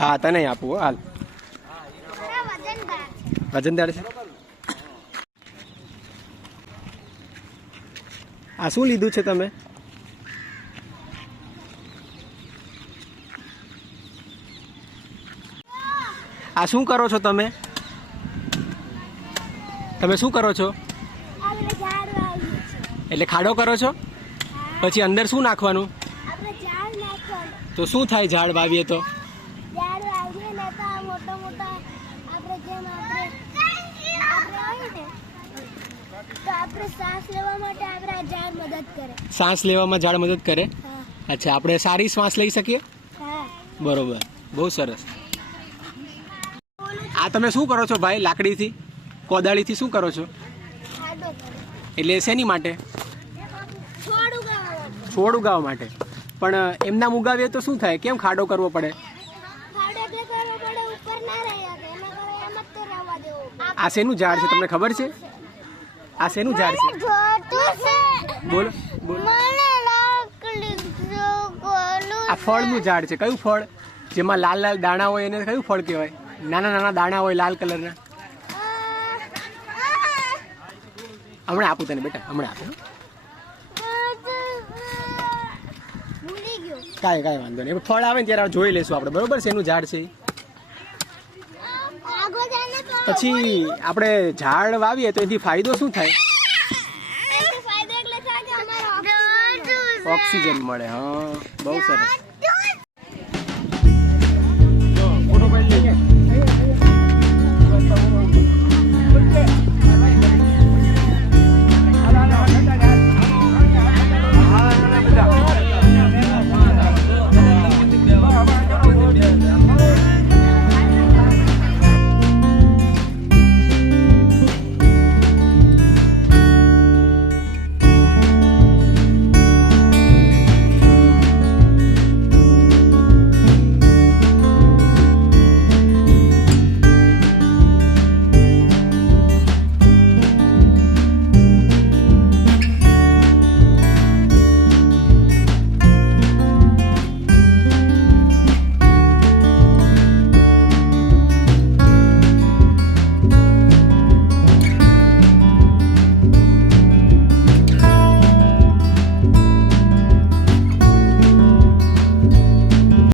હા તને આપું હાલ. વજનદાર છે. આ શું લીધું છે તમે? આ શું કરો છો તમે? તમે શું કરો છો? એટલે ખાડો કરો છો? પછી અંદર શું નાખવાનું. તો શું થાય ઝાડ વાવીએ તો? મોટા મોટા આપણે જેમ આપણે આપણે હોય ને તો આપણે શ્વાસ લેવા માટે આપણે આ ઝાડ મદદ કરે. શ્વાસ લેવામાં ઝાડ મદદ કરે? અચ્છા આપણે સારી શ્વાસ લઈ શકીએ? હા. બરોબર. બહુ સરસ. આ તમે શું કરો છો ભાઈ લાકડીથી? કોદાળીથી શું કરો છો? એટલે શેની માટે? છોડ ઉગાવવા માટે. છોડ ઉગાવવા માટે. પણ એમના ઉગાવીએ તો શું થાય? કેમ ખાડો કરવો પડે ખાડો એટલે કરવો પડે ઉપર ના રહી શકે એના કરે એમ જ તો રહેવા દેવું આ શેનું ઝાડ છે તમને ખબર છે? આ શેનું ઝાડ છે? બોલો બોલો. આ ફળનું ઝાડ છે. કયું ફળ? જેમાં લાલ લાલ દાણા હોય એને કયું ફળ કહેવાય? નાના નાના દાણા હોય લાલ કલરના. હમણાં આપું તને બેટા હમણાં આપું કાંઈ કાંઈ વાંધો નહીં. ફળ આવે ને ત્યારે જોઈ લેશું આપણે. બરોબર? છે એનું ઝાડ છે પછી આપણે ઝાડ વાવીએ તો એથી ફાયદો શું થાય? ઓક્સિજન મળે હા બહુ સરસ.